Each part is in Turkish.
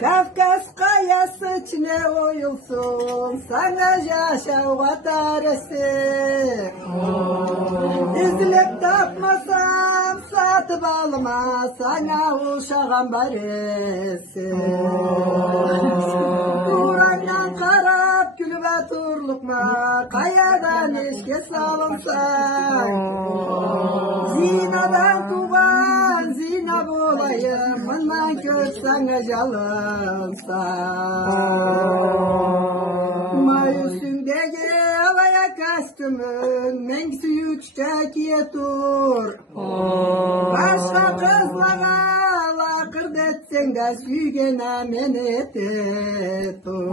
Kafkas kayası içine oyulsun, sana yaşa vataresi. İzlep tapmasam satıp alma, sana uşağım baresi. Durandan karap gülübe turlukma, kayadan işke salınsan. Zinadan tuğan zina bulayım, bundan kök sana jalınsan. Mayüsündeki havaya kastımın, mengsi yüksek yetur. Başka kızlara lakırd etsen de süygene menet etur.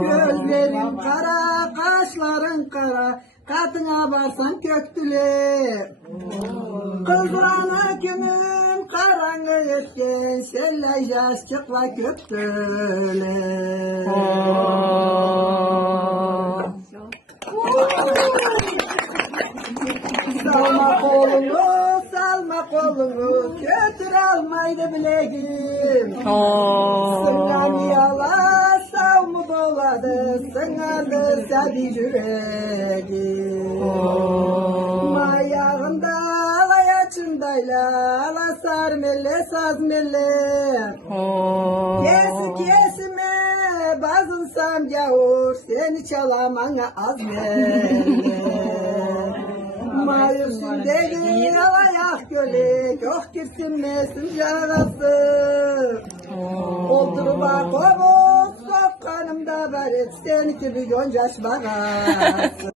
Gözlerin kara, kaşların kara, katına varsan köktüler. Kızlarına kümüm karanlık etken, selle yaş çıkla köktüler. Salma kolunu, götür almaydı bileğim. Sıngan yala, savmu doladı, sıngandı sabi yüreğim. Mayağında alaya çındayla, ala sarmelle sazmelle. Kesime bazılsam yavur, seni çalamana azmelle. Mayısındaki alayak gölü, yok girsinmesin yarası. Oturma kovuz, sokkanımda var et, seni gibi yoncaş bağası.